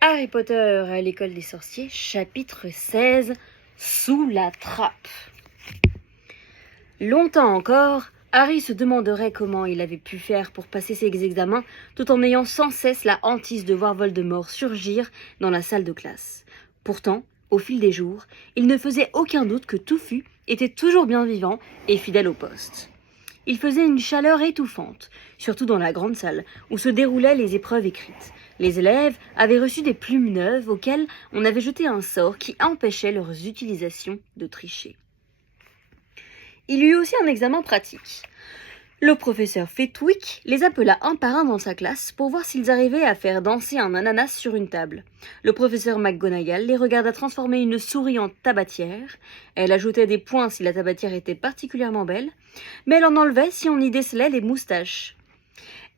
Harry Potter à l'école des sorciers, chapitre 16, sous la trappe. Longtemps encore, Harry se demanderait comment il avait pu faire pour passer ses examens tout en ayant sans cesse la hantise de voir Voldemort surgir dans la salle de classe. Pourtant, au fil des jours, il ne faisait aucun doute que Touffu était toujours bien vivant et fidèle au poste. Il faisait une chaleur étouffante, surtout dans la grande salle où se déroulaient les épreuves écrites. Les élèves avaient reçu des plumes neuves auxquelles on avait jeté un sort qui empêchait leurs utilisations de tricher. Il y eut aussi un examen pratique. Le professeur Flitwick les appela un par un dans sa classe pour voir s'ils arrivaient à faire danser un ananas sur une table. Le professeur McGonagall les regarda transformer une souris en tabatière. Elle ajoutait des points si la tabatière était particulièrement belle, mais elle en enlevait si on y décelait les moustaches.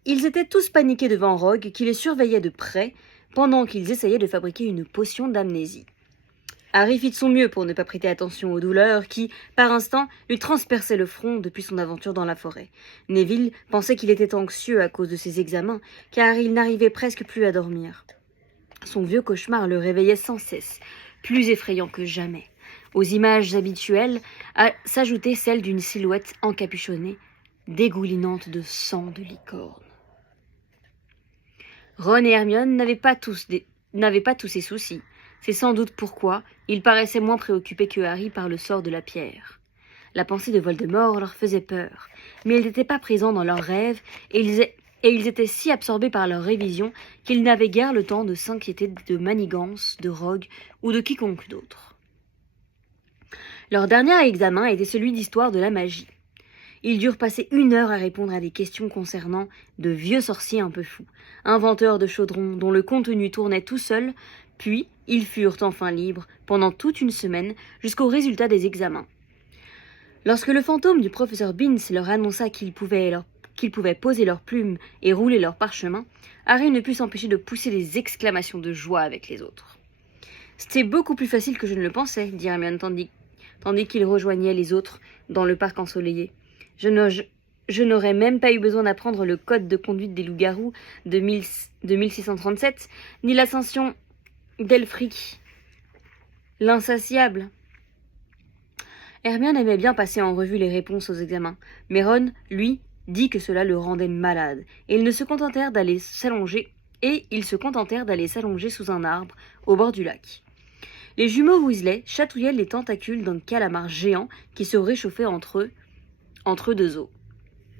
Ils étaient tous paniqués devant Rogue qui les surveillait de près pendant qu'ils essayaient de fabriquer une potion d'amnésie. Harry fit de son mieux pour ne pas prêter attention aux douleurs qui, par instant, lui transperçaient le front depuis son aventure dans la forêt. Neville pensait qu'il était anxieux à cause de ses examens, car il n'arrivait presque plus à dormir. Son vieux cauchemar le réveillait sans cesse, plus effrayant que jamais. Aux images habituelles s'ajoutait celle d'une silhouette encapuchonnée, dégoulinante de sang de licorne. Ron et Hermione n'avaient pas tous ces soucis. C'est sans doute pourquoi ils paraissaient moins préoccupés que Harry par le sort de la pierre. La pensée de Voldemort leur faisait peur, mais elle n'était pas présente dans leurs rêves et ils étaient si absorbés par leur révision qu'ils n'avaient guère le temps de s'inquiéter de manigances, de Rogue ou de quiconque d'autre. Leur dernier examen était celui d'histoire de la magie. Ils durent passer 1 heure à répondre à des questions concernant de vieux sorciers un peu fous, inventeurs de chaudrons dont le contenu tournait tout seul, puis ils furent enfin libres pendant toute une semaine jusqu'au résultat des examens. Lorsque le fantôme du professeur Binns leur annonça qu'ils pouvaient poser leurs plumes et rouler leurs parchemins, Harry ne put s'empêcher de pousser des exclamations de joie avec les autres. « C'était beaucoup plus facile que je ne le pensais, » dit Hermione tandis qu'il rejoignait les autres dans le parc ensoleillé. Je n'aurais même pas eu besoin d'apprendre le code de conduite des loups-garous de 1637, ni l'ascension d'Elfric, l'insatiable. Hermione aimait bien passer en revue les réponses aux examens, mais Ron, lui, dit que cela le rendait malade, et ils se contentèrent d'aller s'allonger sous un arbre au bord du lac. Les jumeaux Weasley chatouillaient les tentacules d'un calamar géant qui se réchauffait entre deux os.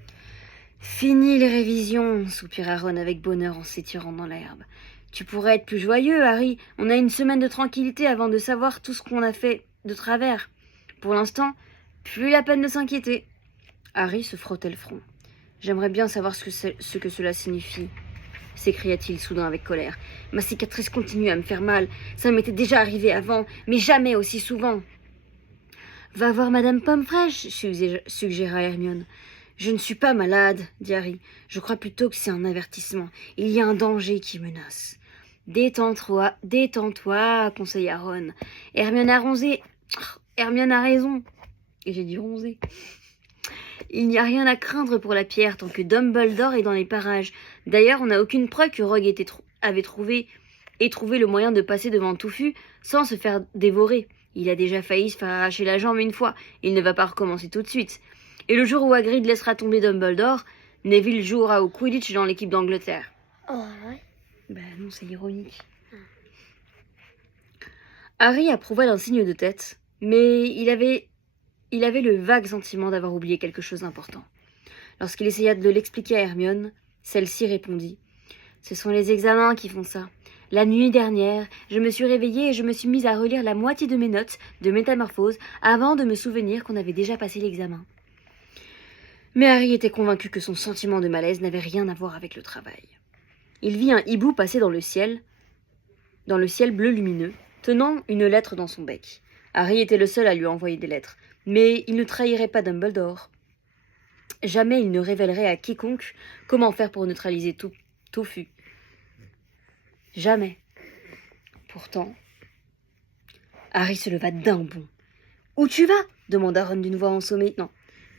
« Fini les révisions !» soupira Ron avec bonheur en s'étirant dans l'herbe. « Tu pourrais être plus joyeux, Harry. On a une semaine de tranquillité avant de savoir tout ce qu'on a fait de travers. Pour l'instant, plus la peine de s'inquiéter. » Harry se frottait le front. « J'aimerais bien savoir ce que cela signifie, » s'écria-t-il soudain avec colère. « Ma cicatrice continue à me faire mal. Ça m'était déjà arrivé avant, mais jamais aussi souvent. »« Va voir Madame Pomme-Fraîche, » suggéra Hermione. « Je ne suis pas malade, » dit Harry. « Je crois plutôt que c'est un avertissement. Il y a un danger qui menace. »« Détends-toi, conseilla Ron. Hermione a raison. » Et j'ai dit ronzé. « Il n'y a rien à craindre pour la pierre tant que Dumbledore est dans les parages. D'ailleurs, on n'a aucune preuve que Rogue avait trouvé le moyen de passer devant Touffu sans se faire dévorer. Il a déjà failli se faire arracher la jambe 1 fois. Il ne va pas recommencer tout de suite. Et le jour où Hagrid laissera tomber Dumbledore, Neville jouera au Quidditch dans l'équipe d'Angleterre. » Oh, ouais. Ben non, c'est ironique. Harry approuva d'un signe de tête, mais il avait le vague sentiment d'avoir oublié quelque chose d'important. Lorsqu'il essaya de l'expliquer à Hermione, celle-ci répondit « Ce sont les examens qui font ça. La nuit dernière, je me suis réveillée et je me suis mise à relire la moitié de mes notes de métamorphose avant de me souvenir qu'on avait déjà passé l'examen. » Mais Harry était convaincu que son sentiment de malaise n'avait rien à voir avec le travail. Il vit un hibou passer dans le ciel bleu lumineux, tenant une lettre dans son bec. Harry était le seul à lui envoyer des lettres, mais il ne trahirait pas Dumbledore. Jamais il ne révélerait à quiconque comment faire pour neutraliser Touffu. Jamais. Pourtant, Harry se leva d'un bond. « Où tu vas ?» demanda Ron d'une voix ensommeillée. « Non.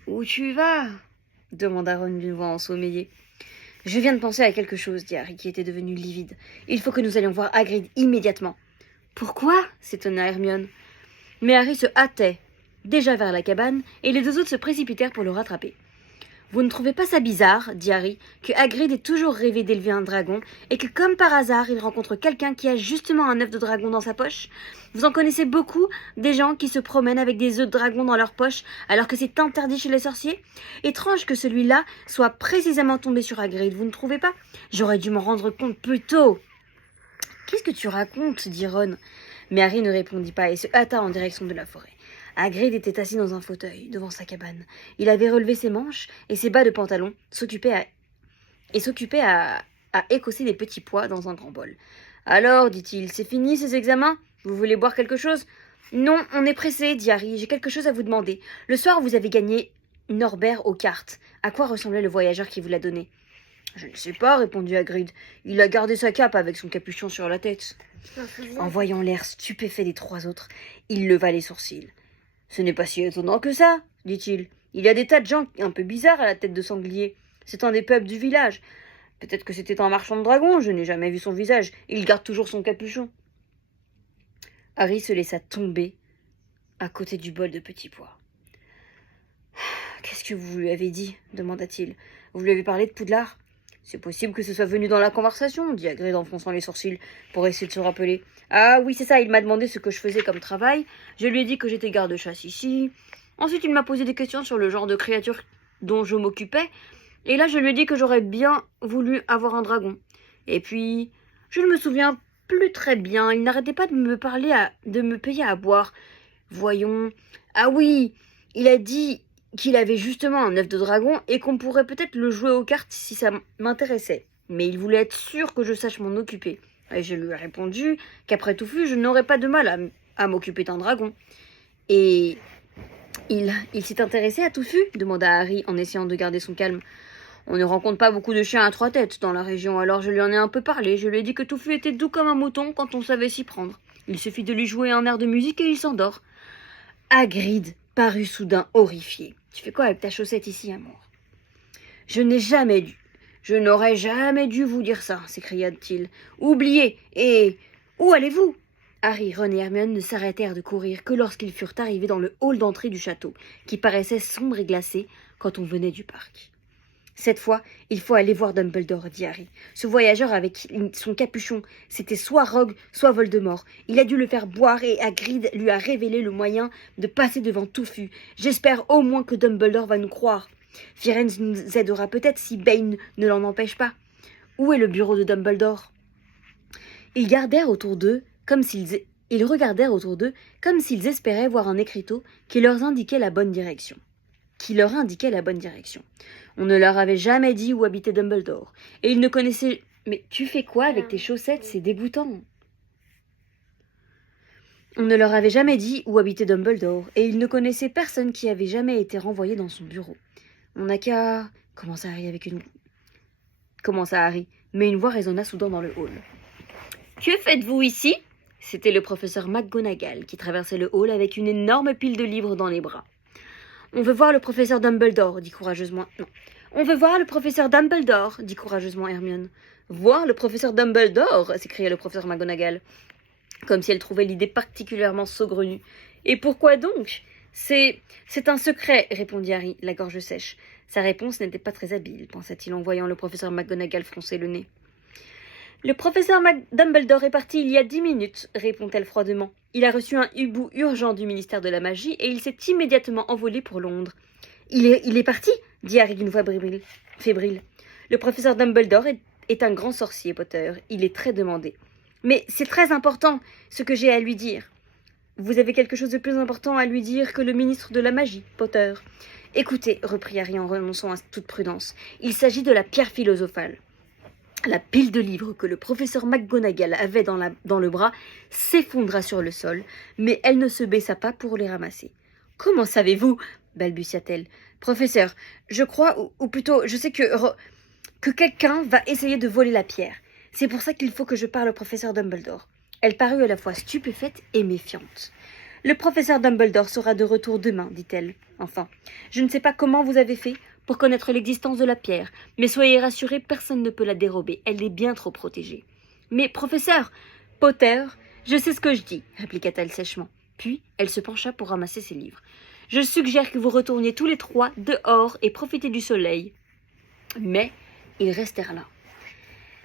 Où tu vas ?» demanda Ron d'une voix ensommeillée. Je viens de penser à quelque chose, dit Harry, qui était devenu livide. Il faut que nous allions voir Hagrid immédiatement. Pourquoi s'étonna Hermione. Mais Harry se hâtait déjà vers la cabane, et les deux autres se précipitèrent pour le rattraper. Vous ne trouvez pas ça bizarre, dit Harry, que Hagrid ait toujours rêvé d'élever un dragon, et que comme par hasard il rencontre quelqu'un qui a justement un œuf de dragon dans sa poche? Vous en connaissez beaucoup, des gens qui se promènent avec des œufs de dragon dans leur poche, alors que c'est interdit chez les sorciers? Étrange que celui-là soit précisément tombé sur Hagrid, vous ne trouvez pas? J'aurais dû m'en rendre compte plus tôt. Qu'est-ce que tu racontes, dit Ron. Mais Harry ne répondit pas et se hâta en direction de la forêt. Hagrid était assis dans un fauteuil, devant sa cabane. Il avait relevé ses manches et ses bas de pantalon, s'occupait à écosser des petits pois dans un grand bol. « Alors, dit-il, c'est fini ces examens? Vous voulez boire quelque chose ?»« Non, on est pressé, dit Harry, j'ai quelque chose à vous demander. Le soir, vous avez gagné Norbert aux cartes. À quoi ressemblait le voyageur qui vous l'a donné ?»« Je ne sais pas, répondit Hagrid. Il a gardé sa cape avec son capuchon sur la tête. » En voyant l'air stupéfait des trois autres, il leva les sourcils. « Ce n'est pas si étonnant que ça, dit-il. Il y a des tas de gens un peu bizarres à la tête de sanglier. C'est un des peuples du village. Peut-être que c'était un marchand de dragons, je n'ai jamais vu son visage. Il garde toujours son capuchon. » Harry se laissa tomber à côté du bol de petits pois. « Qu'est-ce que vous lui avez dit ?» demanda-t-il. « Vous lui avez parlé de Poudlard ?»« C'est possible que ce soit venu dans la conversation, » dit Hagrid en fronçant les sourcils pour essayer de se rappeler. « Ah oui, c'est ça, il m'a demandé ce que je faisais comme travail. Je lui ai dit que j'étais garde-chasse ici. Ensuite, il m'a posé des questions sur le genre de créature dont je m'occupais. Et là, je lui ai dit que j'aurais bien voulu avoir un dragon. Et puis, je ne me souviens plus très bien. Il n'arrêtait pas de me payer à boire. Voyons. Ah oui, il a dit qu'il avait justement un œuf de dragon et qu'on pourrait peut-être le jouer aux cartes si ça m'intéressait. Mais il voulait être sûr que je sache m'en occuper. Et je lui ai répondu qu'après tout fut, je n'aurais pas de mal à m'occuper d'un dragon. Et il s'est intéressé à Touffu demanda Harry en essayant de garder son calme. On ne rencontre pas beaucoup de chiens à trois têtes dans la région, alors je lui en ai un peu parlé. Je lui ai dit que Touffu était doux comme un mouton quand on savait s'y prendre. Il suffit de lui jouer un air de musique et il s'endort. Hagrid parut soudain horrifié. « Tu fais quoi avec ta chaussette ici, amour ?»« Je n'aurais jamais dû vous dire ça, s'écria-t-il. Oubliez, et où allez-vous ?» Harry, Ron et Hermione ne s'arrêtèrent de courir que lorsqu'ils furent arrivés dans le hall d'entrée du château, qui paraissait sombre et glacé quand on venait du parc. « Cette fois, il faut aller voir Dumbledore, » dit Harry. Ce voyageur avec son capuchon, c'était soit Rogue, soit Voldemort. Il a dû le faire boire et Hagrid lui a révélé le moyen de passer devant Touffu. J'espère au moins que Dumbledore va nous croire. Firenze nous aidera peut-être si Bane ne l'en empêche pas. Où est le bureau de Dumbledore ? Ils regardèrent autour d'eux comme s'ils espéraient voir un écriteau qui leur indiquait la bonne direction. On ne leur avait jamais dit où habitait Dumbledore, et ils ne connaissaient... Mais tu fais quoi avec tes chaussettes? C'est dégoûtant. On ne leur avait jamais dit où habitait Dumbledore, et ils ne connaissaient personne qui avait jamais été renvoyé dans son bureau. On n'a qu'à... Commença Harry, mais une voix résonna soudain dans le hall. « Que faites-vous ici ?» C'était le professeur McGonagall qui traversait le hall avec une énorme pile de livres dans les bras. « On veut voir le professeur Dumbledore, dit courageusement... Non. On veut voir le professeur Dumbledore, dit courageusement Hermione. « Voir le professeur Dumbledore » s'écria le professeur McGonagall, comme si elle trouvait l'idée particulièrement saugrenue. « Et pourquoi donc ? C'est un secret, répondit Harry, la gorge sèche. Sa réponse n'était pas très habile, pensa-t-il en voyant le professeur McGonagall froncer le nez. Le professeur Dumbledore est parti il y a 10 minutes, répond-elle froidement. Il a reçu un hibou urgent du ministère de la Magie et il s'est immédiatement envolé pour Londres. Il est parti, dit Harry d'une voix fébrile. Le professeur Dumbledore est un grand sorcier, Potter. Il est très demandé. Mais c'est très important, ce que j'ai à lui dire. Vous avez quelque chose de plus important à lui dire que le ministre de la Magie, Potter. Écoutez, reprit Harry en renonçant à toute prudence, il s'agit de la pierre philosophale. La pile de livres que le professeur McGonagall avait dans le bras s'effondra sur le sol, mais elle ne se baissa pas pour les ramasser. « Comment savez-vous » balbutia-t-elle. « Professeur, je crois, ou plutôt, je sais que quelqu'un va essayer de voler la pierre. C'est pour ça qu'il faut que je parle au professeur Dumbledore. » Elle parut à la fois stupéfaite et méfiante. « Le professeur Dumbledore sera de retour demain, dit-elle. Enfin, je ne sais pas comment vous avez fait pour connaître l'existence de la pierre, mais soyez rassurés, personne ne peut la dérober, elle est bien trop protégée. Mais, professeur, Potter, je sais ce que je dis, répliqua-t-elle sèchement. Puis, elle se pencha pour ramasser ses livres. Je suggère que vous retourniez tous les trois dehors et profitez du soleil. Mais ils restèrent là.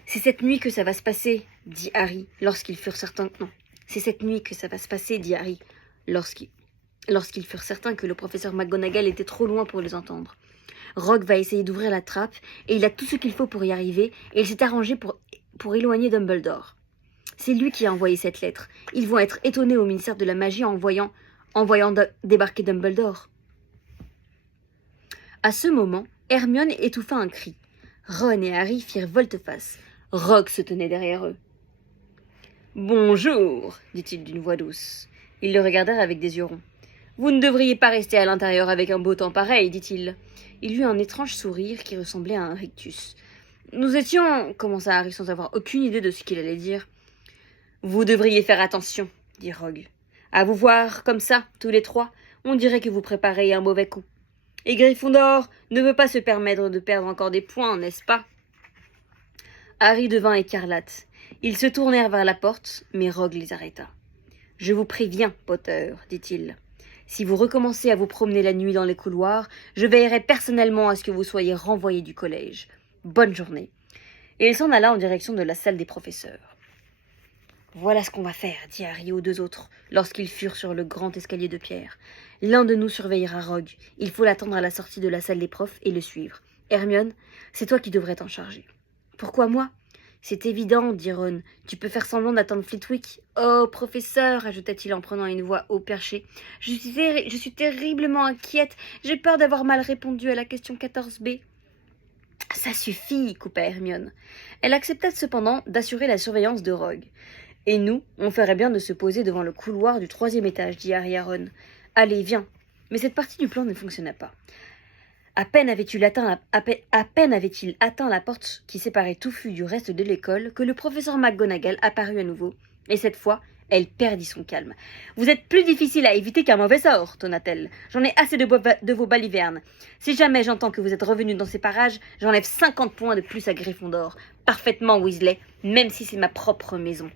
C'est cette nuit que ça va se passer, dit Harry, lorsqu'ils furent certains... Non, c'est cette nuit que ça va se passer, dit Harry, lorsqu'ils furent certains que le professeur McGonagall était trop loin pour les entendre. Rogue va essayer d'ouvrir la trappe, et il a tout ce qu'il faut pour y arriver, et il s'est arrangé pour éloigner Dumbledore. C'est lui qui a envoyé cette lettre. Ils vont être étonnés au ministère de la Magie en voyant débarquer Dumbledore. À ce moment, Hermione étouffa un cri. Ron et Harry firent volte-face. Rogue se tenait derrière eux. « Bonjour, dit-il d'une voix douce. Ils le regardèrent avec des yeux ronds. « Vous ne devriez pas rester à l'intérieur avec un beau temps pareil, dit-il. » Il eut un étrange sourire qui ressemblait à un rictus. « Nous étions... » commença Harry sans avoir aucune idée de ce qu'il allait dire. « Vous devriez faire attention, dit Rogue. À vous voir comme ça, tous les trois, on dirait que vous préparez un mauvais coup. Et Gryffondor ne veut pas se permettre de perdre encore des points, n'est-ce pas ?» Harry devint écarlate. Ils se tournèrent vers la porte, mais Rogue les arrêta. « Je vous préviens, Potter, dit-il. Si vous recommencez à vous promener la nuit dans les couloirs, je veillerai personnellement à ce que vous soyez renvoyés du collège. Bonne journée. » Et il s'en alla en direction de la salle des professeurs. « Voilà ce qu'on va faire, dit Harry aux deux autres, lorsqu'ils furent sur le grand escalier de pierre. L'un de nous surveillera Rogue. Il faut l'attendre à la sortie de la salle des profs et le suivre. Hermione, c'est toi qui devrais t'en charger. »« Pourquoi moi ?»« C'est évident, dit Ron. Tu peux faire semblant d'attendre Flitwick. »« Oh, professeur, ajouta-t-il en prenant une voix haut perché, je suis terriblement inquiète. J'ai peur d'avoir mal répondu à la question 14b. » « Ça suffit, coupa Hermione. Elle accepta cependant d'assurer la surveillance de Rogue. « Et nous, on ferait bien de se poser devant le couloir du 3e étage, dit Harry à Ron. Allez, viens. » Mais cette partie du plan ne fonctionna pas. À peine avait-il atteint la porte qui séparait Touffu du reste de l'école que le professeur McGonagall apparut à nouveau, et cette fois, elle perdit son calme. « Vous êtes plus difficile à éviter qu'un mauvais sort, tonna-t-elle. J'en ai assez de vos balivernes. Si jamais j'entends que vous êtes revenu dans ces parages, j'enlève 50 points de plus à Gryffondor. Parfaitement, Weasley, même si c'est ma propre maison. »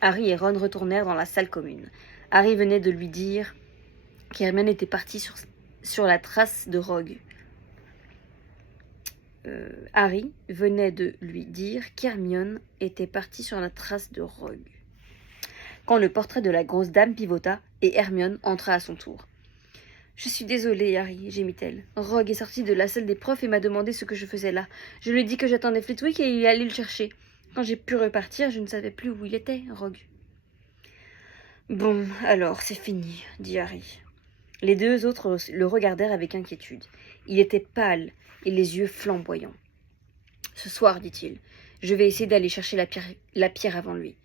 Harry et Ron retournèrent dans la salle commune. Harry venait de lui dire qu'Hermione était partie sur la trace de Rogue. Harry venait de lui dire qu'Hermione était partie sur la trace de Rogue. Quand le portrait de la grosse dame pivota et Hermione entra à son tour. « Je suis désolée, Harry, gémit-elle. Rogue est sorti de la salle des profs et m'a demandé ce que je faisais là. Je lui ai dit que j'attendais Flitwick et il est allé le chercher. Quand j'ai pu repartir, je ne savais plus où il était, Rogue. »« Bon, alors, c'est fini, dit Harry. » Les deux autres le regardèrent avec inquiétude. Il était pâle et les yeux flamboyants. « Ce soir, dit-il, je vais essayer d'aller chercher la pierre avant lui. »«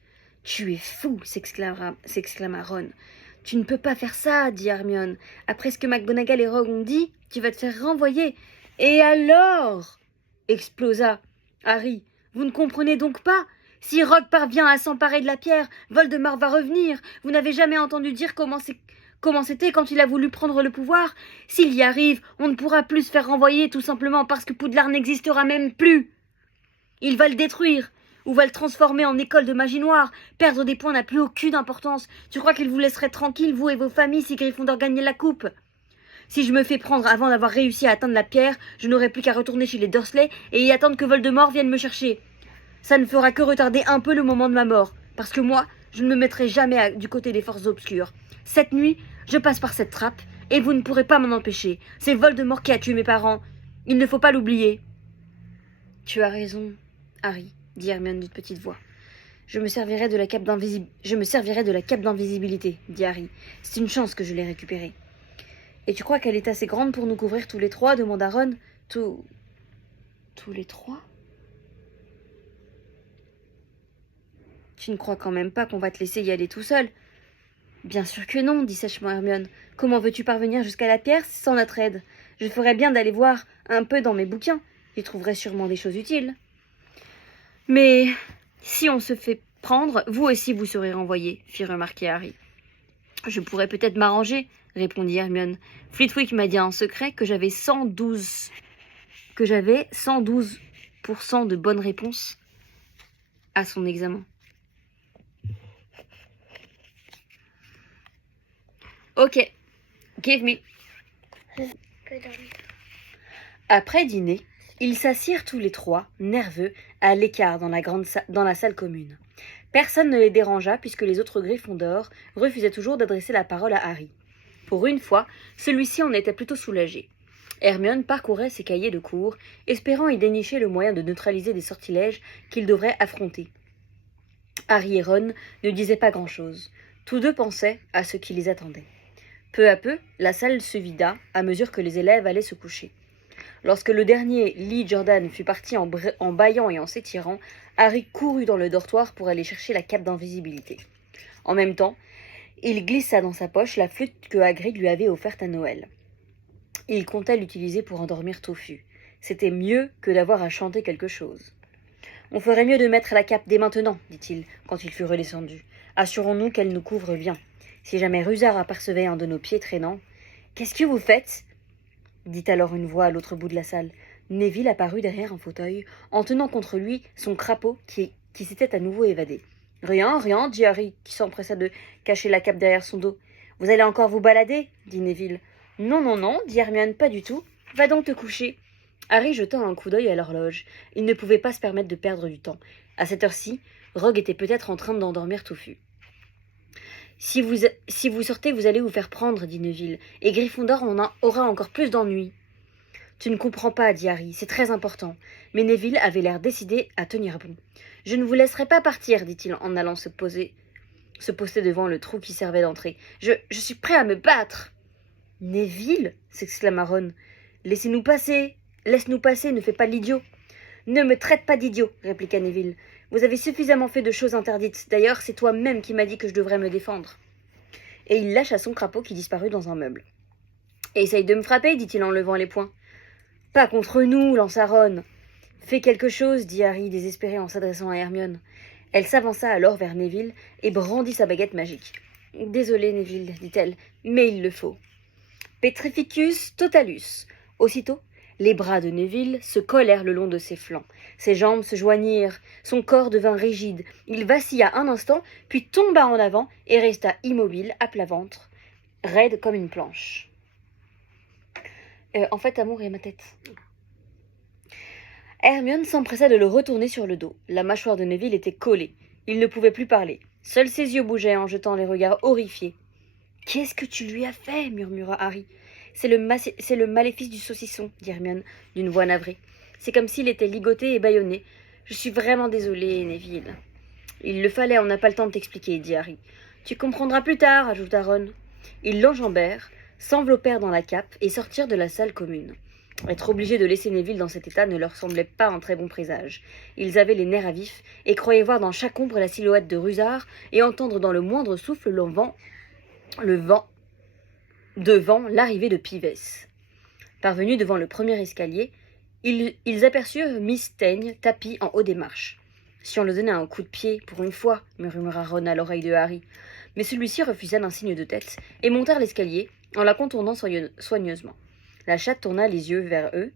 Tu es fou !» s'exclama Ron. « Tu ne peux pas faire ça, dit Hermione. Après ce que McGonagall et Rogue ont dit, tu vas te faire renvoyer. »« Et alors ?» explosa Harry. « Vous ne comprenez donc pas ? Si Rogue parvient à s'emparer de la pierre, Voldemort va revenir. Vous n'avez jamais entendu dire comment c'était quand il a voulu prendre le pouvoir ? S'il y arrive, on ne pourra plus se faire renvoyer tout simplement parce que Poudlard n'existera même plus. Il va le détruire, ou va le transformer en école de magie noire. Perdre des points n'a plus aucune importance. Tu crois qu'il vous laisserait tranquille, vous et vos familles, si Gryffondor gagnait la coupe ? Si je me fais prendre avant d'avoir réussi à atteindre la pierre, je n'aurai plus qu'à retourner chez les Dursley et y attendre que Voldemort vienne me chercher. Ça ne fera que retarder un peu le moment de ma mort, parce que moi, je ne me mettrai jamais du côté des forces obscures. Cette nuit, je passe par cette trappe, et vous ne pourrez pas m'en empêcher. C'est Voldemort qui a tué mes parents. Il ne faut pas l'oublier. »« Tu as raison, Harry, dit Hermione d'une petite voix. Je me servirai de la cape d'invisibilité, dit Harry. C'est une chance que je l'ai récupérée. »« Et tu crois qu'elle est assez grande pour nous couvrir tous les trois ? Demanda Ron. Tous les trois ? Tu ne crois quand même pas qu'on va te laisser y aller tout seul ? » ?»« Bien sûr que non, dit sèchement Hermione. Comment veux-tu parvenir jusqu'à la pierre sans notre aide ? Je ferais bien d'aller voir un peu dans mes bouquins. J'y trouverais sûrement des choses utiles. »« Mais si on se fait prendre, vous aussi vous serez renvoyés, fit remarquer Harry. »« Je pourrais peut-être m'arranger, répondit Hermione. Flitwick m'a dit en secret que j'avais 112 que j'avais 112% de bonnes réponses à son examen. Ok, give me. Après dîner, ils s'assirent tous les trois, nerveux, à l'écart dans la salle commune. Personne ne les dérangea puisque les autres Gryffondors refusaient toujours d'adresser la parole à Harry. Pour une fois, celui-ci en était plutôt soulagé. Hermione parcourait ses cahiers de cours, espérant y dénicher le moyen de neutraliser des sortilèges qu'ils devraient affronter. Harry et Ron ne disaient pas grand-chose. Tous deux pensaient à ce qui les attendait. Peu à peu, la salle se vida à mesure que les élèves allaient se coucher. Lorsque le dernier, Lee Jordan, fut parti en bâillant et en s'étirant, Harry courut dans le dortoir pour aller chercher la cape d'invisibilité. En même temps, il glissa dans sa poche la flûte que Hagrid lui avait offerte à Noël. Il comptait l'utiliser pour endormir Tofu. C'était mieux que d'avoir à chanter quelque chose. « On ferait mieux de mettre la cape dès maintenant, dit-il, quand il fut redescendu. Assurons-nous qu'elle nous couvre bien. Si jamais Rusard apercevait un de nos pieds traînants... »« Qu'est-ce que vous faites ?» dit alors une voix à l'autre bout de la salle. Neville apparut derrière un fauteuil, en tenant contre lui son crapaud qui s'était à nouveau évadé. « Rien, rien, dit Harry, qui s'empressa de cacher la cape derrière son dos. « Vous allez encore vous balader ?» dit Neville. « Non, non, non, dit Hermione, pas du tout. Va donc te coucher. » Harry jeta un coup d'œil à l'horloge. Il ne pouvait pas se permettre de perdre du temps. À cette heure-ci, Rogue était peut-être en train d'endormir Tofu. « Si vous sortez, vous allez vous faire prendre, dit Neville, et Gryffondor aura encore plus d'ennuis. »« Tu ne comprends pas, dit Harry, c'est très important. » Mais Neville avait l'air décidé à tenir bon. « Je ne vous laisserai pas partir, dit-il en allant se poster devant le trou qui servait d'entrée. Je suis prêt à me battre. »« Neville !» s'exclama Ron. « Laisse-nous passer, ne fais pas l'idiot. »« Ne me traite pas d'idiot, répliqua Neville. Vous avez suffisamment fait de choses interdites. D'ailleurs, c'est toi-même qui m'as dit que je devrais me défendre. » Et il lâcha son crapaud qui disparut dans un meuble. « Essaye de me frapper, dit-il en levant les poings. »« Pas contre nous, lança Ron. »« Fais quelque chose, dit Harry, désespéré en s'adressant à Hermione. Elle s'avança alors vers Neville et brandit sa baguette magique. « Désolée, Neville, dit-elle, mais il le faut. »« Petrificus totalus. » Aussitôt, les bras de Neville se collèrent le long de ses flancs. Ses jambes se joignirent, son corps devint rigide. Il vacilla un instant, puis tomba en avant et resta immobile, à plat ventre, raide comme une planche. En fait, Amour est ma tête. Hermione s'empressa de le retourner sur le dos. La mâchoire de Neville était collée. Il ne pouvait plus parler. Seuls ses yeux bougeaient en jetant les regards horrifiés. « Qu'est-ce que tu lui as fait ?» murmura Harry. « C'est le maléfice du saucisson, » dit Hermione d'une voix navrée. « C'est comme s'il était ligoté et bâillonné. Je suis vraiment désolée, Neville. »« Il le fallait, on n'a pas le temps de t'expliquer, » dit Harry. « Tu comprendras plus tard, ajouta Ron. Ils l'enjambèrent, s'enveloppèrent dans la cape et sortirent de la salle commune. Être obligés de laisser Neville dans cet état ne leur semblait pas un très bon présage. Ils avaient les nerfs à vif et croyaient voir dans chaque ombre la silhouette de Rusard et entendre dans le moindre souffle devant l'arrivée de Pivès. Parvenus devant le premier escalier, ils aperçurent Miss Teigne tapie en haut des marches. « Si on le donnait un coup de pied, pour une fois, » murmura Ron à l'oreille de Harry. Mais celui-ci refusa d'un signe de tête et montèrent l'escalier en la contournant soigneusement. La chatte tourna les yeux vers eux,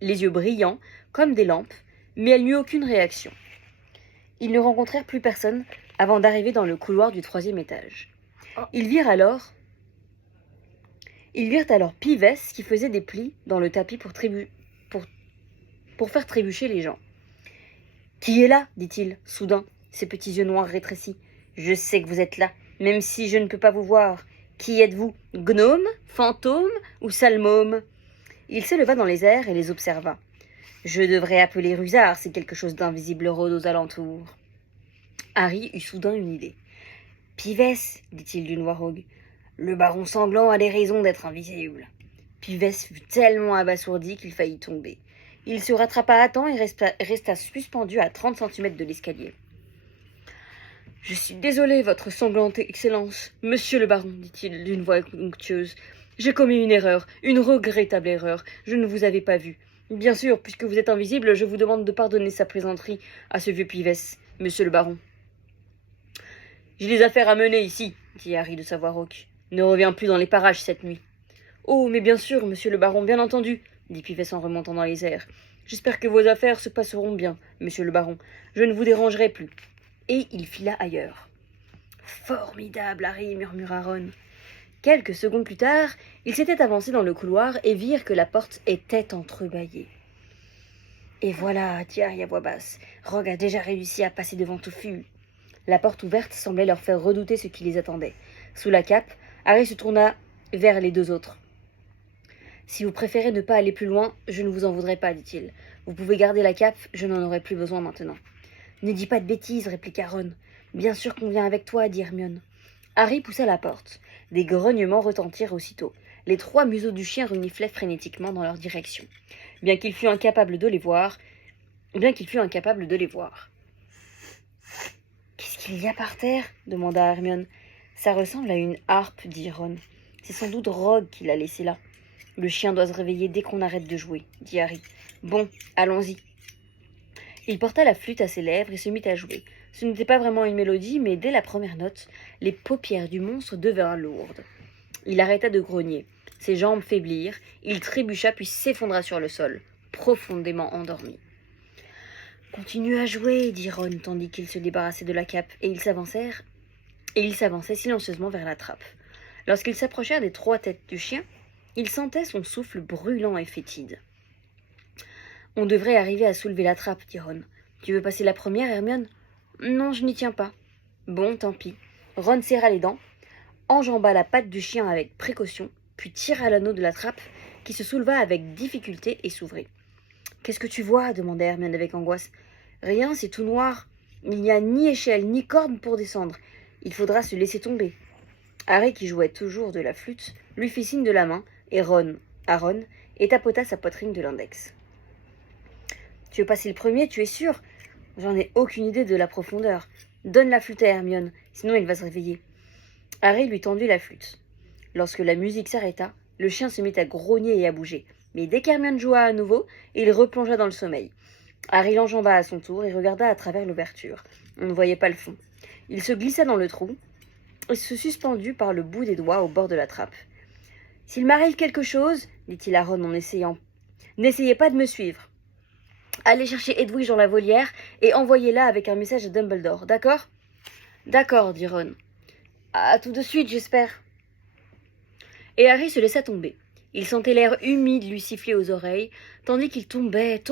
les yeux brillants comme des lampes, mais elle n'eut aucune réaction. Ils ne rencontrèrent plus personne avant d'arriver dans le couloir du 3e étage. Ils virent alors Pivès qui faisait des plis dans le tapis pour faire trébucher les gens. « Qui est là ?» dit-il, soudain, ses petits yeux noirs rétrécis. « Je sais que vous êtes là, même si je ne peux pas vous voir. Qui êtes-vous? Gnome, fantôme ou salmôme ?» Il s'éleva dans les airs et les observa. « Je devrais appeler Rusard si quelque chose d'invisible rôde aux alentours. » Harry eut soudain une idée. « Pivès, dit-il d'une voix rogue, le baron sanglant a des raisons d'être invisible. » Pivès fut tellement abasourdi qu'il faillit tomber. Il se rattrapa à temps et resta suspendu à 30 cm de l'escalier. « Je suis désolé, votre sanglante excellence, monsieur le baron, dit-il d'une voix onctueuse. J'ai commis une erreur, une regrettable erreur. Je ne vous avais pas vu. Bien sûr, puisque vous êtes invisible, je vous demande de pardonner sa plaisanterie à ce vieux Pivès, monsieur le baron. »« J'ai des affaires à mener ici, dit Harry de sa voix rauque. Ne reviens plus dans les parages cette nuit. »« Oh, mais bien sûr, monsieur le baron, bien entendu. dit Pivès en remontant dans les airs. J'espère que vos affaires se passeront bien, monsieur le baron. Je ne vous dérangerai plus. Et il fila ailleurs. Formidable, Harry, murmura Ron. Quelques secondes plus tard, ils s'étaient avancés dans le couloir et virent que la porte était entrebâillée. Et voilà, dit Harry à voix basse, Rogue a déjà réussi à passer devant Touffu. La porte ouverte semblait leur faire redouter ce qui les attendait. Sous la cape, Harry se tourna vers les deux autres. Si vous préférez ne pas aller plus loin, je ne vous en voudrais pas, dit-il. Vous pouvez garder la cape, je n'en aurai plus besoin maintenant. Ne dis pas de bêtises, répliqua Ron. Bien sûr qu'on vient avec toi, dit Hermione. Harry poussa la porte. Des grognements retentirent aussitôt. Les 3 museaux du chien reniflaient frénétiquement dans leur direction, bien qu'il fût incapable de les voir. Qu'est-ce qu'il y a par terre demanda Hermione. Ça ressemble à une harpe, dit Ron. C'est sans doute Rogue qui l'a laissé là. Le chien doit se réveiller dès qu'on arrête de jouer, dit Harry. Bon, allons-y. Il porta la flûte à ses lèvres et se mit à jouer. Ce n'était pas vraiment une mélodie, mais dès la première note, les paupières du monstre devinrent lourdes. Il arrêta de grogner. Ses jambes faiblirent, il trébucha puis s'effondra sur le sol, profondément endormi. « Continue à jouer, dit Ron, tandis qu'il se débarrassait de la cape, et ils s'avançaient silencieusement vers la trappe. Lorsqu'ils s'approchèrent des 3 têtes du chien, ils sentaient son souffle brûlant et fétide. « On devrait arriver à soulever la trappe, dit Ron. Tu veux passer la première, Hermione ? Non, je n'y tiens pas. Bon, tant pis. Ron serra les dents, enjamba la patte du chien avec précaution, puis tira l'anneau de la trappe, qui se souleva avec difficulté et s'ouvrit. « Qu'est-ce que tu vois » demanda Hermione avec angoisse. « Rien, c'est tout noir. Il n'y a ni échelle, ni corde pour descendre. Il faudra se laisser tomber. » Harry, qui jouait toujours de la flûte, lui fit signe de la main, et Ron, et tapota sa poitrine de l'index. « Tu veux passer le premier, tu es sûr ? J'en ai aucune idée de la profondeur. Donne la flûte à Hermione, sinon il va se réveiller. » Harry lui tendit la flûte. Lorsque la musique s'arrêta, le chien se mit à grogner et à bouger. Mais dès qu'Hermione joua à nouveau, il replongea dans le sommeil. Harry l'enjamba à son tour et regarda à travers l'ouverture. On ne voyait pas le fond. Il se glissa dans le trou et se suspendit par le bout des doigts au bord de la trappe. « S'il m'arrive quelque chose, dit-il à Ron en essayant, n'essayez pas de me suivre. Allez chercher Edwige dans la volière et envoyez-la avec un message à Dumbledore, d'accord ? D'accord, dit Ron. À tout de suite, j'espère. Et Harry se laissa tomber. Il sentait l'air humide lui siffler aux oreilles, tandis qu'il tombait.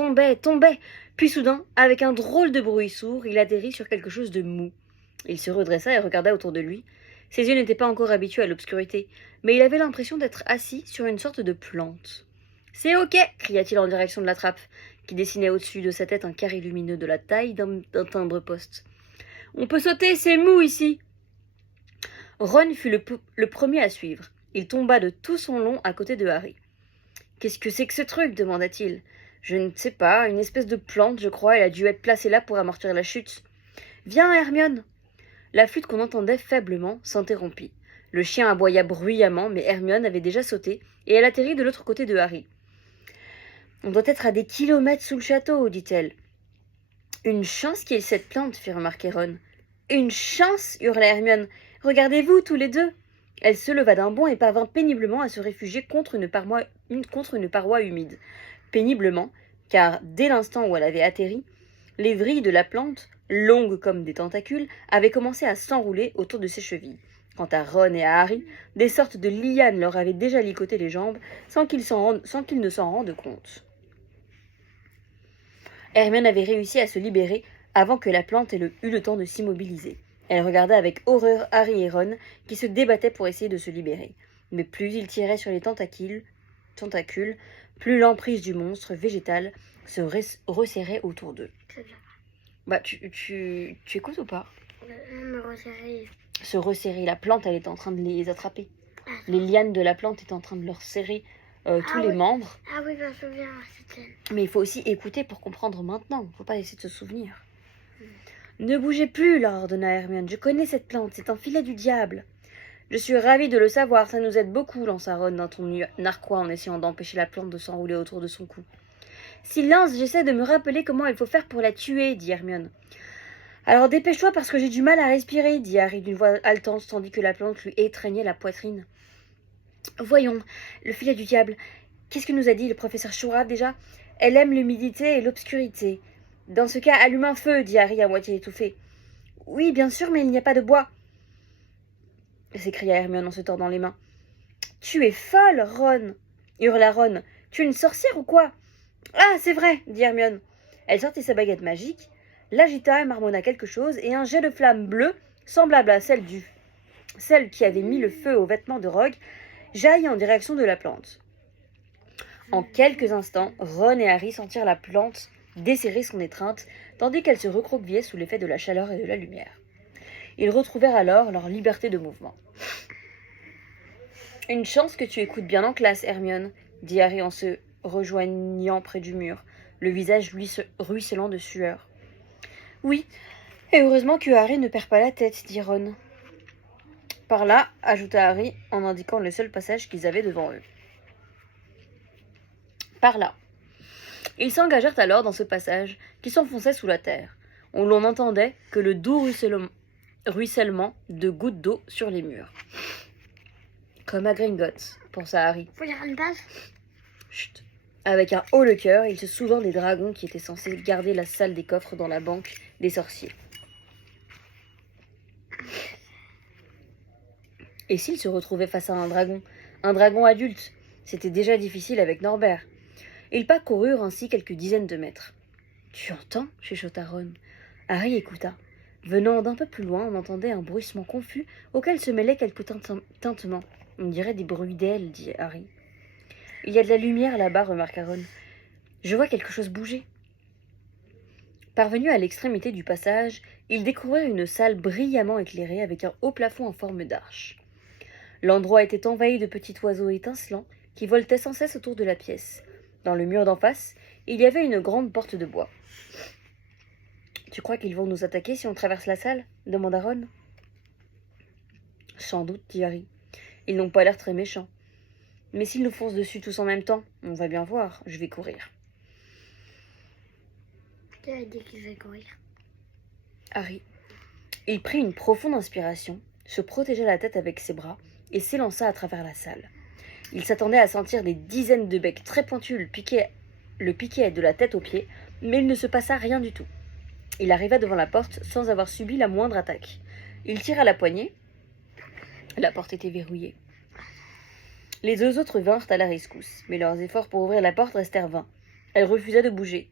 Puis soudain, avec un drôle de bruit sourd, il atterrit sur quelque chose de mou. Il se redressa et regarda autour de lui. Ses yeux n'étaient pas encore habitués à l'obscurité, mais il avait l'impression d'être assis sur une sorte de plante. « C'est ok !» cria-t-il en direction de la trappe, qui dessinait au-dessus de sa tête un carré lumineux de la taille d'un timbre-poste. « On peut sauter, c'est mou ici !» Ron fut le premier à suivre. Il tomba de tout son long à côté de Harry. « Qu'est-ce que c'est que ce truc » demanda-t-il. « Je ne sais pas, une espèce de plante, je crois, elle a dû être placée là pour amortir la chute. »« Viens, Hermione !» La flûte qu'on entendait faiblement s'interrompit. Le chien aboya bruyamment, mais Hermione avait déjà sauté, et elle atterrit de l'autre côté de Harry. « On doit être à des kilomètres sous le château, dit-elle. « Une chance qu'il y ait cette plante, fit remarquer Ron. « Une chance !» hurla Hermione. « Regardez-vous, tous les deux !» Elle se leva d'un bond et parvint péniblement à se réfugier contre une paroi humide. Péniblement, car dès l'instant où elle avait atterri, les vrilles de la plante, longues comme des tentacules, avaient commencé à s'enrouler autour de ses chevilles. Quant à Ron et à Harry, des sortes de lianes leur avaient déjà licoté les jambes sans qu'ils ne s'en rendent compte. Hermione avait réussi à se libérer avant que la plante eût le temps de s'immobiliser. Elle regarda avec horreur Harry et Ron qui se débattaient pour essayer de se libérer. Mais plus ils tiraient sur les tentacules, plus l'emprise du monstre végétal se resserrait autour d'eux. C'est bien. Bah, tu écoutes ou pas ? Me resserrer. Se resserrer. La plante, elle est en train de les attraper. Ah, Les lianes de la plante étaient en train de leur serrer tous les oui. membres. Ah oui, je me souviens, c'était... Mais il faut aussi écouter pour comprendre maintenant. Il ne faut pas essayer de se souvenir. Ne bougez plus, leur ordonna Hermione. Je connais cette plante, c'est un filet du diable. Je suis ravie de le savoir, ça nous aide beaucoup, lança Ron d'un ton narquois en essayant d'empêcher la plante de s'enrouler autour de son cou. Silence, j'essaie de me rappeler comment il faut faire pour la tuer, dit Hermione. Alors dépêche-toi parce que j'ai du mal à respirer, dit Harry d'une voix haletante tandis que la plante lui étreignait la poitrine. Voyons, le filet du diable, Qu'est-ce que nous a dit le professeur Shura déjà? Elle aime l'humidité et l'obscurité. Dans ce cas, allume un feu, dit Harry à moitié étouffé. Oui, bien sûr, mais il n'y a pas de bois, s'écria Hermione en se tordant les mains. Tu es folle, Ron, hurla Ron. Tu es une sorcière ou quoi? Ah, c'est vrai, dit Hermione. Elle sortit sa baguette magique, l'agita, marmonna quelque chose, et un jet de flamme bleue, semblable à celle qui avait mis le feu aux vêtements de Rogue, jaillit en direction de la plante. En quelques instants, Ron et Harry sentirent la plante desserrer son étreinte, tandis qu'elle se recroquevillait sous l'effet de la chaleur et de la lumière. Ils retrouvèrent alors leur liberté de mouvement. « Une chance que tu écoutes bien en classe, Hermione, » dit Harry en se rejoignant près du mur, le visage ruisselant de sueur. « Oui, et heureusement que Harry ne perd pas la tête, » dit Ron. « Par là, » ajouta Harry en indiquant le seul passage qu'ils avaient devant eux. Par là. Ils s'engagèrent alors dans ce passage qui s'enfonçait sous la terre, où l'on n'entendait que le doux ruissellement de gouttes d'eau sur les murs. Comme à Gringotts, pensa Harry. Faut lire une page. Chut. Avec un haut le cœur, il se souvint des dragons qui étaient censés garder la salle des coffres dans la banque des sorciers. Et s'il se retrouvait face à un dragon adulte? C'était déjà difficile avec Norbert. Ils parcoururent ainsi quelques dizaines de mètres. « Tu entends » chuchota Ron. Harry écouta. Venant d'un peu plus loin, on entendait un bruissement confus auquel se mêlaient quelques tintements. « On dirait des bruits d'ailes, » dit Harry. « Il y a de la lumière là-bas, remarqua Ron. Je vois quelque chose bouger. » Parvenus à l'extrémité du passage, ils découvrirent une salle brillamment éclairée avec un haut plafond en forme d'arche. L'endroit était envahi de petits oiseaux étincelants qui voletaient sans cesse autour de la pièce. Dans le mur d'en face, il y avait une grande porte de bois. « Tu crois qu'ils vont nous attaquer si on traverse la salle » demanda Ron. « Sans doute, » dit Harry. « Ils n'ont pas l'air très méchants. Mais s'ils nous foncent dessus tous en même temps, on va bien voir, je vais courir. » Qui a dit qu'il va courir? Harry. Il prit une profonde inspiration, se protégea la tête avec ses bras et s'élança à travers la salle. Il s'attendait à sentir des dizaines de becs très pointus le piquaient de la tête aux pieds, mais il ne se passa rien du tout. Il arriva devant la porte sans avoir subi la moindre attaque. Il tira la poignée. La porte était verrouillée. Les deux autres vinrent à la rescousse, mais leurs efforts pour ouvrir la porte restèrent vains. Elle refusa de bouger,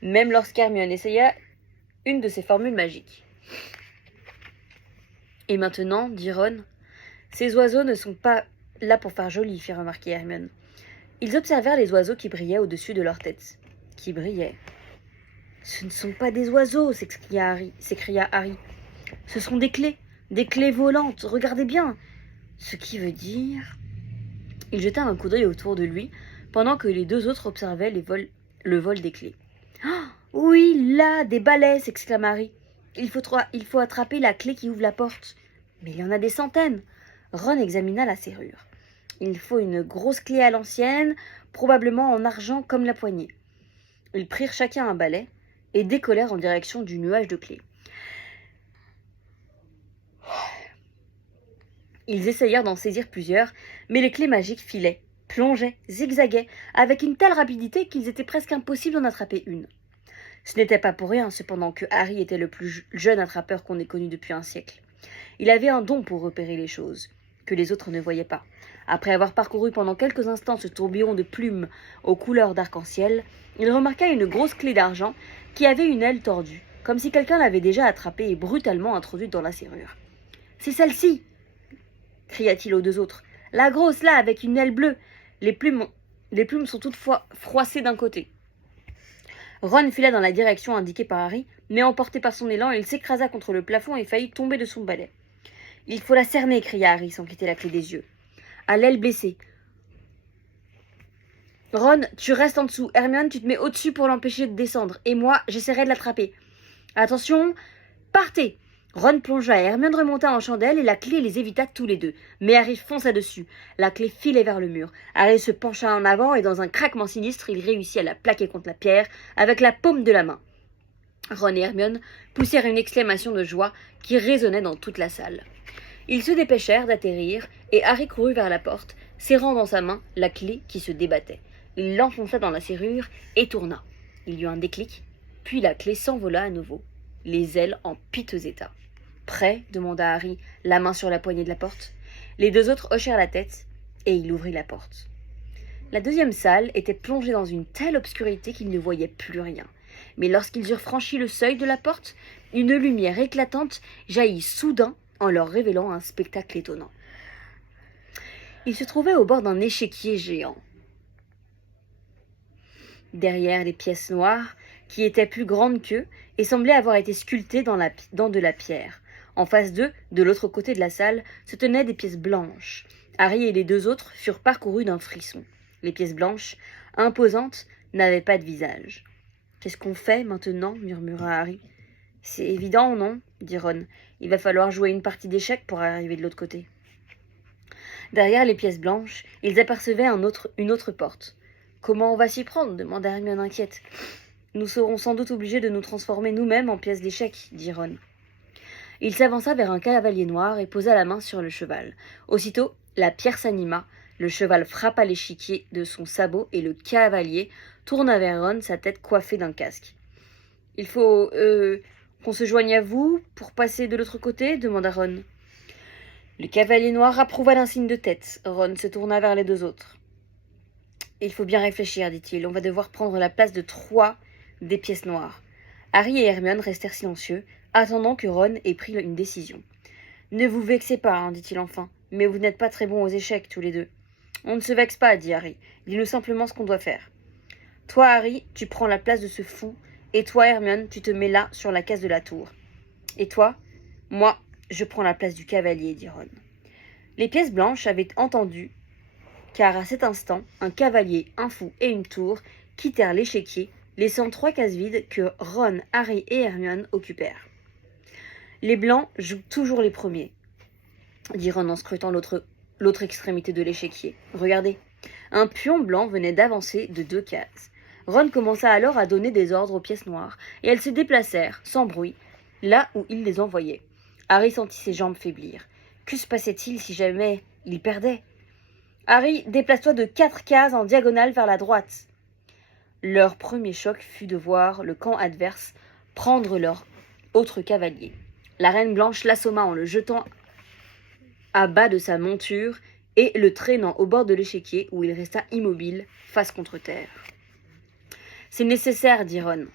même lorsqu'Hermione essaya une de ses formules magiques. « Et maintenant, dit Ron, ces oiseaux ne sont pas là pour faire joli, fit remarquer Hermione. Ils observèrent les oiseaux qui brillaient au-dessus de leur tête. Qui brillaient. Ce ne sont pas des oiseaux, s'écria Harry. Ce sont des clés volantes, regardez bien. Ce qui veut dire... Il jeta un coup d'œil autour de lui, pendant que les deux autres observaient le vol des clés. Oh, oui, là, des balais, s'exclama Harry. Il faut attraper la clé qui ouvre la porte. Mais il y en a des centaines. Ron examina la serrure. Il faut une grosse clé à l'ancienne, probablement en argent comme la poignée. Ils prirent chacun un balai et décollèrent en direction du nuage de clés. Ils essayèrent d'en saisir plusieurs, mais les clés magiques filaient, plongeaient, zigzaguaient, avec une telle rapidité qu'il était presque impossible d'en attraper une. Ce n'était pas pour rien, cependant, que Harry était le plus jeune attrapeur qu'on ait connu depuis un siècle. Il avait un don pour repérer les choses, que les autres ne voyaient pas. Après avoir parcouru pendant quelques instants ce tourbillon de plumes aux couleurs d'arc-en-ciel, il remarqua une grosse clé d'argent qui avait une aile tordue, comme si quelqu'un l'avait déjà attrapée et brutalement introduite dans la serrure. « C'est celle-ci !» cria-t-il aux deux autres. « La grosse, là, avec une aile bleue. Les plumes sont toutefois froissées d'un côté. » Ron fila dans la direction indiquée par Harry, mais emporté par son élan, il s'écrasa contre le plafond et faillit tomber de son balai. « Il faut la cerner !» cria Harry sans quitter la clé des yeux. « À l'aile blessée. »« Ron, tu restes en dessous. Hermione, tu te mets au-dessus pour l'empêcher de descendre. Et moi, j'essaierai de l'attraper. Attention, partez !» Ron plongea et Hermione remonta en chandelle et la clé les évita tous les deux. Mais Harry fonça dessus. La clé filait vers le mur. Harry se pencha en avant et dans un craquement sinistre, il réussit à la plaquer contre la pierre avec la paume de la main. Ron et Hermione poussèrent une exclamation de joie qui résonnait dans toute la salle. Ils se dépêchèrent d'atterrir et Harry courut vers la porte, serrant dans sa main la clé qui se débattait. Il l'enfonça dans la serrure et tourna. Il y eut un déclic, puis la clé s'envola à nouveau, les ailes en piteux état. « Prêt ?» demanda Harry, la main sur la poignée de la porte. Les deux autres hochèrent la tête, et il ouvrit la porte. La deuxième salle était plongée dans une telle obscurité qu'ils ne voyaient plus rien. Mais lorsqu'ils eurent franchi le seuil de la porte, une lumière éclatante jaillit soudain en leur révélant un spectacle étonnant. Ils se trouvaient au bord d'un échiquier géant. Derrière les pièces noires, qui étaient plus grandes qu'eux et semblaient avoir été sculptées dans de la pierre. En face d'eux, de l'autre côté de la salle, se tenaient des pièces blanches. Harry et les deux autres furent parcourus d'un frisson. Les pièces blanches, imposantes, n'avaient pas de visage. « Qu'est-ce qu'on fait maintenant » murmura Harry. « C'est évident, non » dit Ron. « Il va falloir jouer une partie d'échecs pour arriver de l'autre côté. » Derrière les pièces blanches, ils apercevaient une autre porte. « Comment on va s'y prendre » demanda Hermione inquiète. « Nous serons sans doute obligés de nous transformer nous-mêmes en pièces d'échecs, dit Ron. Il s'avança vers un cavalier noir et posa la main sur le cheval. Aussitôt, la pierre s'anima, le cheval frappa l'échiquier de son sabot et le cavalier tourna vers Ron, sa tête coiffée d'un casque. « Il faut qu'on se joigne à vous pour passer de l'autre côté » demanda Ron. Le cavalier noir approuva d'un signe de tête. Ron se tourna vers les deux autres. « Il faut bien réfléchir, dit-il. On va devoir prendre la place de 3 des pièces noires. » Harry et Hermione restèrent silencieux, attendant que Ron ait pris une décision. « Ne vous vexez pas, hein, dit-il enfin, mais vous n'êtes pas très bons aux échecs, tous les deux. »« On ne se vexe pas, dit Harry. Dis-nous simplement ce qu'on doit faire. Toi, Harry, tu prends la place de ce fou, et toi, Hermione, tu te mets là, sur la case de la tour. Et toi, moi, je prends la place du cavalier, dit Ron. » Les pièces blanches avaient entendu, car à cet instant, un cavalier, un fou et une tour quittèrent l'échiquier, laissant 3 cases vides que Ron, Harry et Hermione occupèrent. « Les blancs jouent toujours les premiers, dit Ron en scrutant l'autre extrémité de l'échiquier. Regardez, un pion blanc venait d'avancer de 2 cases. Ron commença alors à donner des ordres aux pièces noires, et elles se déplacèrent, sans bruit, là où il les envoyait. Harry sentit ses jambes faiblir. Que se passait-il si jamais il perdait ? « Harry, déplace-toi de 4 cases en diagonale vers la droite. » Leur premier choc fut de voir le camp adverse prendre leur autre cavalier. La reine blanche l'assomma en le jetant à bas de sa monture et le traînant au bord de l'échiquier où il resta immobile, face contre terre. « C'est nécessaire, dit Ron,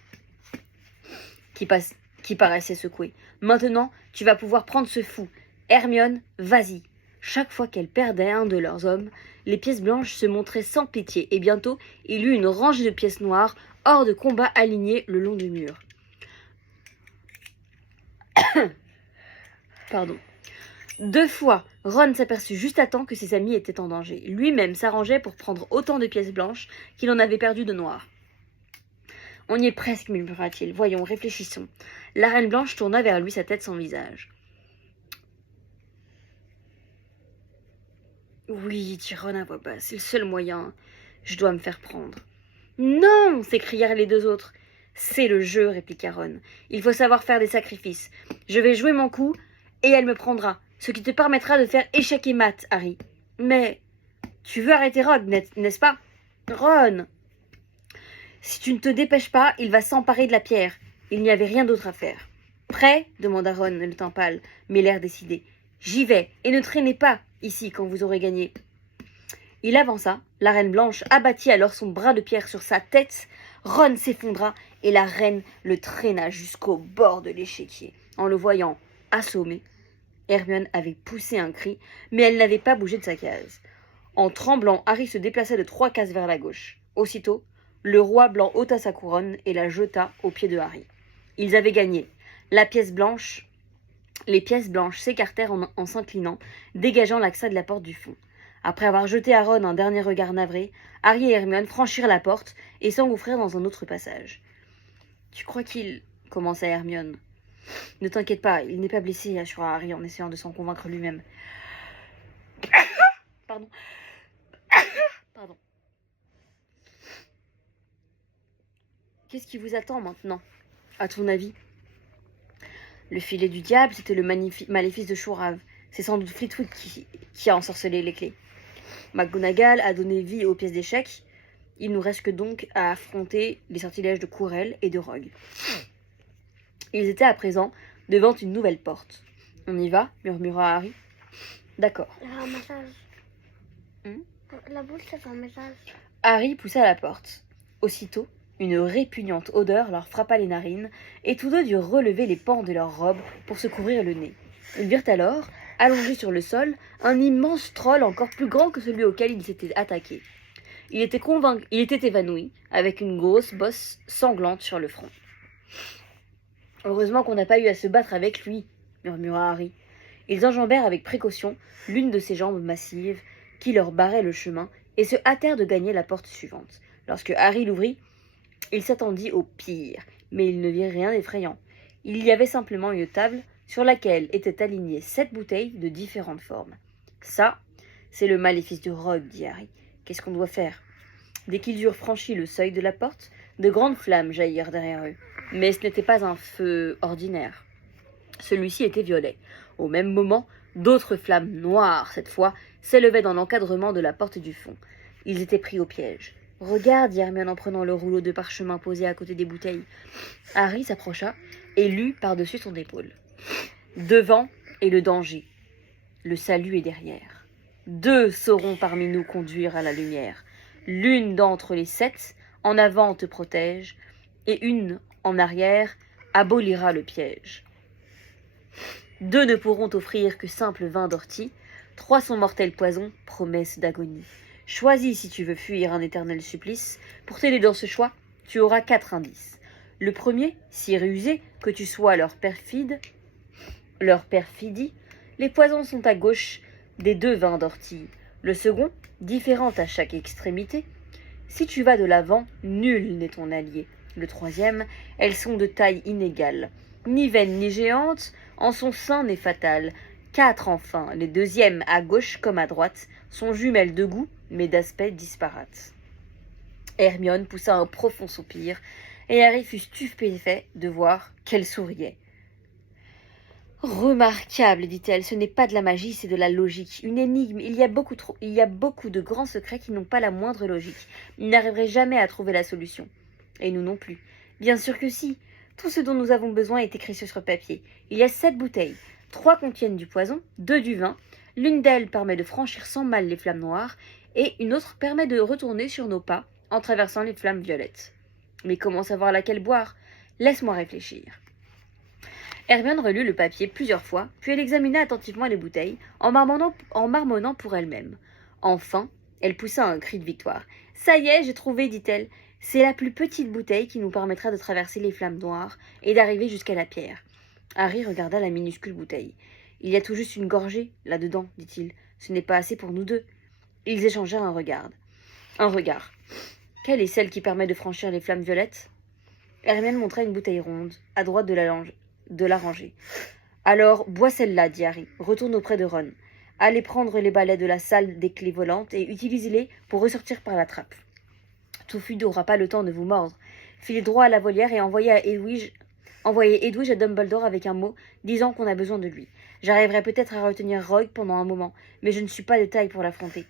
qui paraissait secoué. Maintenant, tu vas pouvoir prendre ce fou. Hermione, vas-y. » Chaque fois qu'elle perdait un de leurs hommes, les pièces blanches se montraient sans pitié, et bientôt il y eut une rangée de pièces noires hors de combat alignées le long du mur. Pardon. 2 fois, Ron s'aperçut juste à temps que ses amis étaient en danger. Lui-même s'arrangeait pour prendre autant de pièces blanches qu'il en avait perdu de noires. « On y est presque, murmura-t-il. Voyons, réfléchissons. » La reine blanche tourna vers lui sa tête sans visage. « Oui, dit Ron à voix basse, c'est le seul moyen. Je dois me faire prendre. »« Non !» s'écrièrent les deux autres. « C'est le jeu, répliqua Ron. Il faut savoir faire des sacrifices. Je vais jouer mon coup, et elle me prendra, ce qui te permettra de faire échec et mat, Harry. Mais tu veux arrêter Rogue, n'est-ce pas ? Ron ! Si tu ne te dépêches pas, il va s'emparer de la pierre. Il n'y avait rien d'autre à faire. Prêt ? Demanda Ron, le teint pâle, mais l'air décidé. J'y vais, et ne traînez pas ici quand vous aurez gagné. Il avança, la reine blanche abattit alors son bras de pierre sur sa tête. Ron s'effondra, et la reine le traîna jusqu'au bord de l'échiquier. En le voyant assommé, Hermione avait poussé un cri, mais elle n'avait pas bougé de sa case. En tremblant, Harry se déplaça de 3 cases vers la gauche. Aussitôt, le roi blanc ôta sa couronne et la jeta aux pieds de Harry. Ils avaient gagné. Les pièces blanches s'écartèrent en s'inclinant, dégageant l'accès de la porte du fond. Après avoir jeté à Ron un dernier regard navré, Harry et Hermione franchirent la porte et s'engouffrèrent dans un autre passage. « Tu crois qu'il... » commença Hermione. « Ne t'inquiète pas, il n'est pas blessé, » assura Harry en essayant de s'en convaincre lui-même. Pardon. Pardon. Qu'est-ce qui vous attend maintenant, à ton avis ? Le filet du diable, c'était le maléfice de Chourave. C'est sans doute Flitwick qui a ensorcelé les clés. McGonagall a donné vie aux pièces d'échecs, Il nous reste que donc à affronter les sortilèges de Quirrell et de Rogue. Ils étaient à présent devant une nouvelle porte. « On y va » murmura Harry. « D'accord. » Un message. La bouche, c'est un message. Harry poussa la porte. Aussitôt, une répugnante odeur leur frappa les narines, et tous deux durent relever les pans de leurs robes pour se couvrir le nez. Ils virent alors, allongé sur le sol, un immense troll encore plus grand que celui auquel ils s'étaient attaqués. Il était évanoui, avec une grosse bosse sanglante sur le front. « Heureusement qu'on n'a pas eu à se battre avec lui, » murmura Harry. Ils enjambèrent avec précaution l'une de ses jambes massives qui leur barrait le chemin et se hâtèrent de gagner la porte suivante. Lorsque Harry l'ouvrit, il s'attendit au pire, mais il ne vit rien d'effrayant. Il y avait simplement une table sur laquelle étaient alignées 7 bouteilles de différentes formes. « Ça, c'est le maléfice de Rogue, » dit Harry. « Qu'est-ce qu'on doit faire ?» Dès qu'ils eurent franchi le seuil de la porte, de grandes flammes jaillirent derrière eux. Mais ce n'était pas un feu ordinaire. Celui-ci était violet. Au même moment, d'autres flammes noires, cette fois, s'élevaient dans l'encadrement de la porte du fond. Ils étaient pris au piège. « Regarde » dit Hermione en prenant le rouleau de parchemin posé à côté des bouteilles. Harry s'approcha et lut par-dessus son épaule. « Devant est le danger. Le salut est derrière. 2 sauront parmi nous conduire à la lumière. L'une d'entre les 7 en avant te protège, et une en arrière abolira le piège. 2 ne pourront t'offrir que simple vin d'ortie, 3 sont mortels poisons, promesse d'agonie. Choisis si tu veux fuir un éternel supplice. Pour t'aider dans ce choix, tu auras 4 indices. Le premier, si rusé que tu sois leur perfidie, les poisons sont à gauche des 2 vins d'ortie. Le second, différent à chaque extrémité. Si tu vas de l'avant, nul n'est ton allié. Le troisième, elles sont de taille inégale. Ni vaines ni géantes, en son sein n'est fatale. 4 enfin, les deuxièmes à gauche comme à droite, sont jumelles de goût, mais d'aspect disparate. Hermione poussa un profond soupir, et Harry fut stupéfait de voir qu'elle souriait. « Remarquable, dit-elle, ce n'est pas de la magie, c'est de la logique. Une énigme, il y a beaucoup de grands secrets qui n'ont pas la moindre logique. Ils n'arriveraient jamais à trouver la solution. Et nous non plus. Bien sûr que si. Tout ce dont nous avons besoin est écrit sur papier. Il y a 7 bouteilles. 3 contiennent du poison, 2 du vin. L'une d'elles permet de franchir sans mal les flammes noires, et une autre permet de retourner sur nos pas en traversant les flammes violettes. Mais comment savoir laquelle boire? Laisse-moi réfléchir. » Hermione relut le papier plusieurs fois, puis elle examina attentivement les bouteilles, en marmonnant pour elle-même. Enfin, elle poussa un cri de victoire. « Ça y est, j'ai trouvé, dit-elle. C'est la plus petite bouteille qui nous permettra de traverser les flammes noires et d'arriver jusqu'à la pierre. » Harry regarda la minuscule bouteille. « Il y a tout juste une gorgée, là-dedans, dit-il. Ce n'est pas assez pour nous 2. » Ils échangèrent un regard. « Quelle est celle qui permet de franchir les flammes violettes ?» Hermione montra une bouteille ronde, à droite de la rangée. « Alors, bois celle-là, dit Harry. Retourne auprès de Ron. Allez prendre les balais de la salle des clés volantes et utilisez-les pour ressortir par la trappe. Touffu n'aura pas le temps de vous mordre. Filez droit à la volière et envoyez Edwige à Dumbledore avec un mot disant qu'on a besoin de lui. J'arriverai peut-être à retenir Rogue pendant un moment, mais je ne suis pas de taille pour l'affronter. »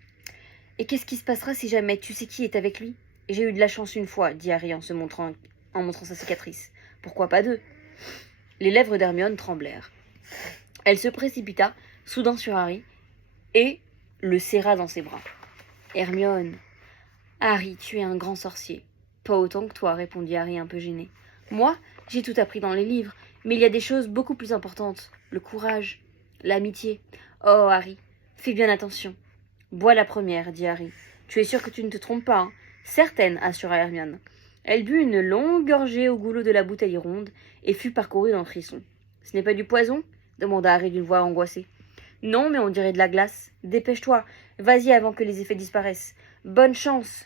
« Et qu'est-ce qui se passera si jamais tu sais qui est avec lui ? J'ai eu de la chance une fois, dit Harry en montrant sa cicatrice. Pourquoi pas 2 ? Les lèvres d'Hermione tremblèrent. Elle se précipita soudain sur Harry et le serra dans ses bras. « Hermione, Harry, tu es un grand sorcier. »« Pas autant que toi, répondit Harry un peu gêné. Moi, j'ai tout appris dans les livres, mais il y a des choses beaucoup plus importantes. Le courage, l'amitié. Oh, Harry, fais bien attention. »« Bois la première, dit Harry. Tu es sûr que tu ne te trompes pas, hein ? Certaine, assura Hermione. Elle but une longue gorgée au goulot de la bouteille ronde et fut parcourue d'un frisson. « Ce n'est pas du poison ?» demanda Harry d'une voix angoissée. « Non, mais on dirait de la glace. Dépêche-toi, vas-y avant que les effets disparaissent. Bonne chance.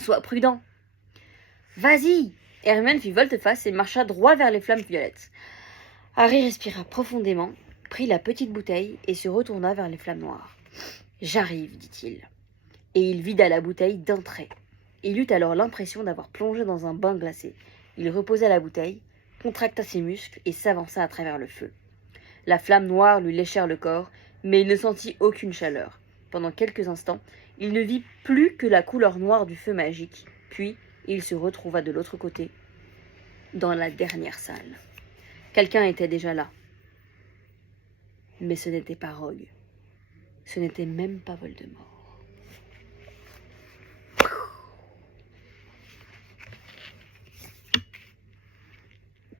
Sois prudent. »« Vas-y !» Hermione fit volte-face et marcha droit vers les flammes violettes. Harry respira profondément, prit la petite bouteille et se retourna vers les flammes noires. « J'arrive, dit-il. » Et il vida la bouteille d'un trait. Il eut alors l'impression d'avoir plongé dans un bain glacé. Il reposa la bouteille, contracta ses muscles et s'avança à travers le feu. La flamme noire lui léchèrent le corps, mais il ne sentit aucune chaleur. Pendant quelques instants, Il ne vit plus que la couleur noire du feu magique, puis il se retrouva de l'autre côté, dans la dernière salle. Quelqu'un était déjà là. Mais ce n'était pas Rogue. Ce n'était même pas Voldemort.